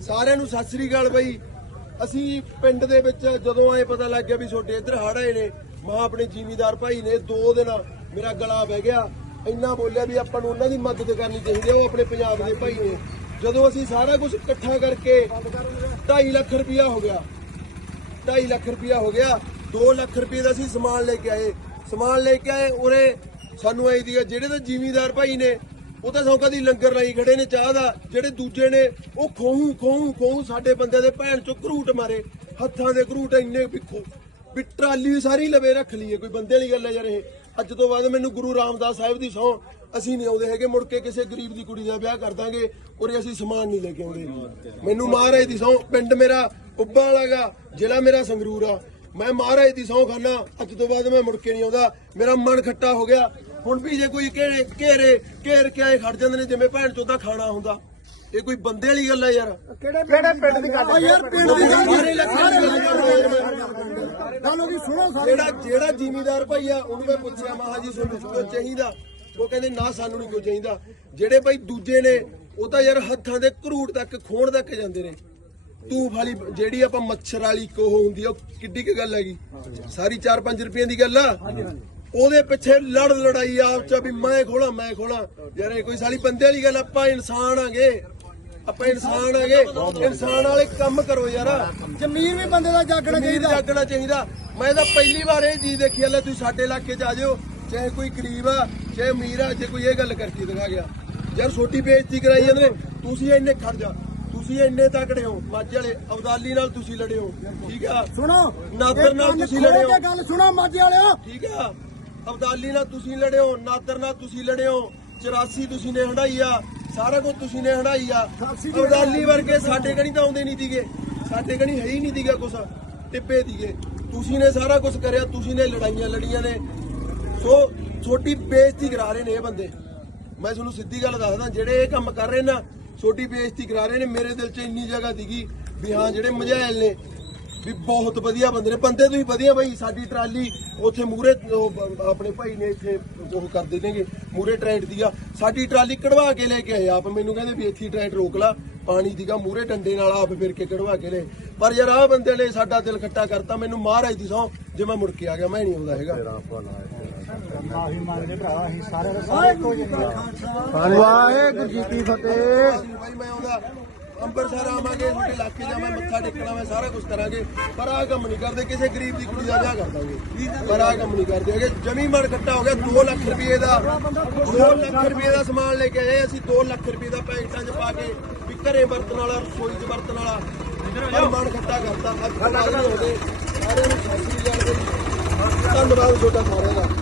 ਸਾਰਿਆਂ ਨੂੰ ਸਤਿ ਸ੍ਰੀ ਅਕਾਲ ਬਾਈ। ਅਸੀਂ ਪਿੰਡ ਦੇ ਵਿੱਚ ਜਦੋਂ ਆਏ ਪਤਾ ਲੱਗ ਗਿਆ ਵੀ ਛੋਟੇ ਇੱਧਰ ਹੜ ਆਏ ਨੇ। ਮਾਂ ਆਪਣੇ ਜ਼ਿਮੀਦਾਰ ਭਾਈ ਨੇ ਦੋ ਦਿਨ ਮੇਰਾ ਗਲਾ ਬਹਿ ਗਿਆ। ਇੰਨਾ ਬੋਲਿਆ ਵੀ ਆਪਾਂ ਨੂੰ ਉਹਨਾਂ ਦੀ ਮਦਦ ਕਰਨੀ ਚਾਹੀਦੀ ਹੈ ਉਹ ਆਪਣੇ ਪੰਜਾਬ ਦੇ ਭਾਈ ਨੇ। ਜਦੋਂ ਅਸੀਂ ਸਾਰਾ ਕੁਝ ਇਕੱਠਾ ਕਰਕੇ 2.5 ਲੱਖ ਰੁਪਇਆ ਹੋ ਗਿਆ। 2.5 ਲੱਖ ਰੁਪਇਆ ਹੋ ਗਿਆ। 2 ਲੱਖ ਰੁਪਏ ਦਾ ਅਸੀਂ ਸਮਾਨ ਲੈ ਕੇ ਆਏ। ਸਮਾਨ ਲੈ ਕੇ ਆਏ ਉਰੇ ਸਾਨੂੰ ਆਈ ਦੀ ਆ, ਜਿਹੜੇ ਤਾਂ ਜ਼ਿਮੀਦਾਰ ਭਾਈ ਨੇ ਉਹ ਤਾਂ ਸੌਕਾ ਦੀ ਲੰਗਰ ਲਾਈ ਖੜੇ ਨੇ, ਚਾਹ ਦਾ। ਜਿਹੜੇ ਦੂਜੇ ਨੇ, ਉਹ ਖੋਹੂ ਖੋਹੂ ਖੋਹੂ ਸਾਡੇ ਬੰਦੇ ਦੇ ਭੈਣ ਚੋਂ ਘਰੂਟ ਮਾਰੇ। ਹੱਥਾਂ ਦੇ ਘਰੂਟ ਇੰਨੇ ਪਿੱਖੋ ਵੀ ਟਰਾਲੀ ਸਾਰੀ ਲਵੇ ਰੱਖ ਲਈਏ, ਕੋਈ ਬੰਦੇ ਵਾਲੀ ਗੱਲ ਹੈ ਯਾਰ ਇਹ। ਅੱਜ ਤੋਂ ਬਾਅਦ ਮੈਨੂੰ ਗੁਰੂ ਰਾਮਦਾਸ ਸਾਹਿਬ ਦੀ ਸਹੁੰ ਅਸੀਂ ਨਹੀਂ ਆਉਂਦੇ ਹੈਗੇ, ਮੁੜ ਕੇ ਕਿਸੇ ਗਰੀਬ ਦੀ ਕੁੜੀ ਦਾ ਵਿਆਹ ਕਰ ਦਾਂਗੇ ਔਰ ਅਸੀਂ ਸਮਾਨ ਨਹੀਂ ਲੈ ਕੇ ਆਉਂਦੇ। ਮੈਨੂੰ ਮਹਾਰਾਜ ਦੀ ਸਹੁੰ ਪਿੰਡ ਮੇਰਾ ਉੱਬਾ ਵਾਲਾਗਾ, ਜ਼ਿਲ੍ਹਾ ਮੇਰਾ ਸੰਗਰੂਰ ਆ। ਮੈਂ ਮਹਾਰਾਜ ਦੀ ਸਹੁੰ ਖਾਨਾ, ਅੱਜ ਤੋਂ ਬਾਅਦ ਮੈਂ ਮੁੜ ਕੇ ਨਹੀਂ ਆਉਂਦਾ। ਮੇਰਾ ਮਨ ਖੱਟਾ ਹੋ ਗਿਆ। ਹੁਣ ਵੀ ਜੇ ਕੋਈ ਘੇਰੇ ਘੇਰੇ ਘੇਰ ਕੇ ਆਏ ਖੜ ਜਾਂਦੇ ਨੇ ਜਿਵੇਂ ਭੈਣ ਚੋਦਾ ਖਾਣਾ ਹੁੰਦਾ। ਇਹ ਕੋਈ ਬੰਦੇ ਵਾਲੀ ਗੱਲ ਆ ਯਾਰ। ਕਿਹੜੇ ਪਿੰਡ ਦੀ ਗੱਲ ਯਾਰ ਪਿੰਡ ਦੀ ਗੱਲ ਸਾਰੇ ਲੱਖਾਂ ਦੀ ਗੱਲ ਕਰ ਰਿਹਾ ਮੈਂ ਗੱਲ ਹੋ ਗਈ ਸੁਣੋ ਸਾਰੇ? ਜਿਹੜਾ ਜਿਹੜਾ ਜ਼ਿਮੀਦਾਰ ਭਾਈ ਆ ਉਹਨੂੰ ਮੈਂ ਪੁੱਛਿਆ ਮਹਾ ਜੀ ਤੁਹਾਨੂੰ ਕਿਉਂ ਚਾਹੀਦਾ? ਉਹ ਕਹਿੰਦੇ ਨਾ ਸਾਨੂੰ ਨਹੀਂ ਕੋਈ ਚਾਹੀਦਾ। ਜਿਹੜੇ ਭਾਈ ਦੂਜੇ ਨੇ ਉਹ ਤਾਂ ਯਾਰ ਹੱਥਾਂ ਦੇ ਘਰੂਟ ਤੱਕ ਖੋਣ ਤੱਕ ਜਾਂਦੇ ਨੇ। ਤੂੰ ਵਾਲੀ ਜਿਹੜੀ ਆਪਾਂ ਮੱਛਰ ਵਾਲੀ ਕੋਹ ਹੁੰਦੀ ਆ ਉਹ ਕਿੱਡੀ ਕੁ ਗੱਲ ਹੈਗੀ? ਸਾਰੀ 4-5 ਰੁਪਏ ਦੀ ਗੱਲ ਆ? ਉਹਦੇ ਪਿੱਛੇ ਲੜ ਲੜਾਈ ਆਪ ਚ ਵੀ ਮੈਂ ਖੋਲਾਂ ਮੈਂ ਖੋਲਾਂ। ਯਾਰ ਇਹ ਕੋਈ ਸਾਲੀ ਬੰਦੇ ਵਾਲੀ ਗੱਲ ਆਪਾਂ ਇਨਸਾਨ ਆਂਗੇ। ਆਪਾਂ ਇਨਸਾਨ ਆਂਗੇ। ਇਨਸਾਨ ਵਾਲੇ ਕੰਮ ਕਰੋ ਯਾਰ। ਜ਼ਮੀਰ ਵੀ ਬੰਦੇ ਦਾ ਜਾਗਣਾ ਚਾਹੀਦਾ। ਜਾਗਣਾ ਚਾਹੀਦਾ। ਮੈਂ ਤਾਂ ਪਹਿਲੀ ਵਾਰ ਇਹ ਚੀਜ਼ ਦੇਖੀ ਆ ਲੈ ਤੁਸੀਂ ਸਾਡੇ ਇਲਾਕੇ 'ਚ ਆ ਜਿਓ। ਚਾਹੇ ਕੋਈ ਗਰੀਬ ਆ ਚਾਹੇ ਅਮੀਰ ਆ ਜੇ ਕੋਈ ਇਹ ਗੱਲ ਕਰਕੇ ਦਿਖਾ ਗਿਆ। ਯਾਰ ਛੋਟੀ ਬੇਇੱਜ਼ਤੀ ਕਰਾਈ ਜਾਂਦੇ ਤੁਸੀਂ ਇੰਨੇ ਖੜ ਜਾ। ਤੁਸੀਂ ਇੰਨੇ ਤਕੜੇ ਹੋ। ਮੱਝ ਵਾਲੇ ਅਬਦਾਲੀ ਨਾਲ ਤੁਸੀਂ ਲੜੇ ਹੋ ਠੀਕ ਆ? ਸੁਣੋ। ਨਾਦਰ ਨਾਲ ਤੁਸੀਂ ਖੋਲ ਲੜੇ ਕੇ ਹੋ ਗੱਲ ਸੁਣੋ ਮਾਝੇ ਵਾਲਿਓ। ਠੀਕ ਆ? ਅਬਦਾਲੀ ਨਾਲ ਤੁਸੀਂ ਲੜੇ ਹੋ ਨਾਦਰ ਨਾਲ ਤੁਸੀਂ ਲੜੇ ਹੋ 84 ਤੁਸੀਂ ਨੇ ਹੰਡਾਈ ਆ ਸਾਰਾ ਕੁਝ ਤੁਸੀਂ ਨੇ ਹੰਡਾਈ ਆ। ਅਬਦਾਲੀ ਵਰਗੇ ਸਾਡੇ ਕਣੀ ਤਾਂ ਆਉਂਦੇ ਨਹੀਂ ਦੀਗੇ ਸਾਡੇ ਕਣੀ ਹੈ ਹੀ ਨਹੀਂ ਦੀਗਾ ਕੁਛ ਟਿੱਪੇ ਦੀਗੇ ਤੁਸੀਂ ਨੇ ਸਾਰਾ ਕੁਝ ਕਰਿਆ ਤੁਸੀਂ ਨੇ ਲੜਾਈਆਂ ਲੜੀਆਂ ਨੇ। ਸੋ ਛੋਟੀ ਬੇਇੱਜ਼ਤੀ ਕਰਾ ਰਹੇ ਨੇ ਇਹ ਬੰਦੇ। ਮੈਂ ਤੁਹਾਨੂੰ ਸਿੱਧੀ ਗੱਲ ਦੱਸਦਾ ਜਿਹੜੇ ਇਹ ਕੰਮ ਕਰ ਰਹੇ ਨਾ ਛੋਟੀ ਬੇਇੱਜ਼ਤੀ ਕਰਾ ਰਹੇ ਨੇ ਮੇਰੇ ਦਿਲ 'ਚ ਇੰਨੀ ਜਗ੍ਹਾ ਦੀਗੀ ਵੀ ਹਾਂ ਜਿਹੜੇ ਮਝੈਲ ਨੇ ਵੀ ਬਹੁਤ ਵਧੀਆ ਬੰਦੇ ਨੇ ਬੰਦੇ ਤੁਸੀਂ ਵਧੀਆ ਬਾਈ ਸਾਡੀ ਟਰਾਲੀ ਉੱਥੇ ਮੂਰੇ ਆਪਣੇ ਭਾਈ ਨੇ ਇੱਥੇ ਉਹ ਕਰ ਦੇਣਗੇ ਮੂਰੇ ਟਰੈਂਟ ਦੀਆ ਸਾਡੀ ਟਰਾਲੀ ਕਢਵਾ ਕੇ ਲੈ ਕੇ ਆਏ ਆਪ ਮੈਨੂੰ ਕਹਿੰਦੇ ਵੀ ਇੱਥੇ ਟਰੈਂਟ ਰੋਕ ਲਾ ਪਾਣੀ ਦੀਗਾ ਮੂਰੇ ਡੰਡੇ ਨਾਲ ਆਪ ਫਿਰ ਕੇ ਕਢਵਾ ਕੇ ਲੈ। ਪਰ ਯਾਰ ਆਹ ਬੰਦੇ ਨੇ ਸਾਡਾ ਦਿਲ ਖੱਟਾ ਕਰਤਾ ਮੈਨੂੰ ਮਹਾਰਾਜ ਦੀ ਸਹੁੰ ਜੇ ਮੈਂ ਮੁੜ ਕੇ ਆ ਗਿਆ ਮੈਂ ਨਹੀਂ ਆਉਂਦਾ ਹੈਗਾ। ਮਾਫੀ ਮੰਗਦੇ ਭਰਾ ਅਸੀਂ ਸਾਰੇ ਸਾਰੇ ਨੇ ਵਾਹਿਗੁਰੂ ਜੀ ਕੀ ਫਤਿਹ। ਭਾਈ ਮੈਂ ਆਉਂਦਾ ਅੰਮ੍ਰਿਤਸਰ ਆਵਾਂਗੇ ਤੁਹਾਡੇ ਇਲਾਕੇ ਜਾਵਾਂ ਮੱਥਾ ਟੇਕਣਾ ਮੈਂ ਸਾਰਾ ਕੁਝ ਕਰਾਂਗੇ। ਪਰ ਆਹ ਕੰਮ ਨਹੀਂ ਕਰਦੇ, ਕਿਸੇ ਗਰੀਬ ਦੀ ਕੁੜੀ ਦਾ ਵਿਆਹ ਕਰ ਦਾਂਗੇ। ਪਰ ਆਹ ਕੰਮ ਨਹੀਂ ਕਰਦੇ ਹੈਗੇ। ਜਮੀ ਮਨ ਇਕੱਠਾ ਹੋ ਗਿਆ 2 ਲੱਖ ਰੁਪਏ ਦਾ 2 ਲੱਖ ਰੁਪਏ ਦਾ ਸਮਾਨ ਲੈ ਕੇ ਆਏ ਅਸੀਂ 2 ਲੱਖ ਰੁਪਏ ਦਾ ਪੈਕਟਾਂ 'ਚ ਪਾ ਕੇ ਵੀ ਘਰੇ ਵਰਤਣ ਵਾਲਾ, ਰਸੋਈ 'ਚ ਵਰਤਣ ਵਾਲਾ ਪਰ ਮਨ ਇਕੱਠਾ ਕਰਤਾ ਅੱਜ ਤੋਂ ਬਾਅਦ ਨਹੀਂ ਨੂੰ ਸਤਿ ਸ੍ਰੀ ਧੰਨਵਾਦ ਤੁਹਾਡਾ ਸਾਰਿਆਂ ਦਾ।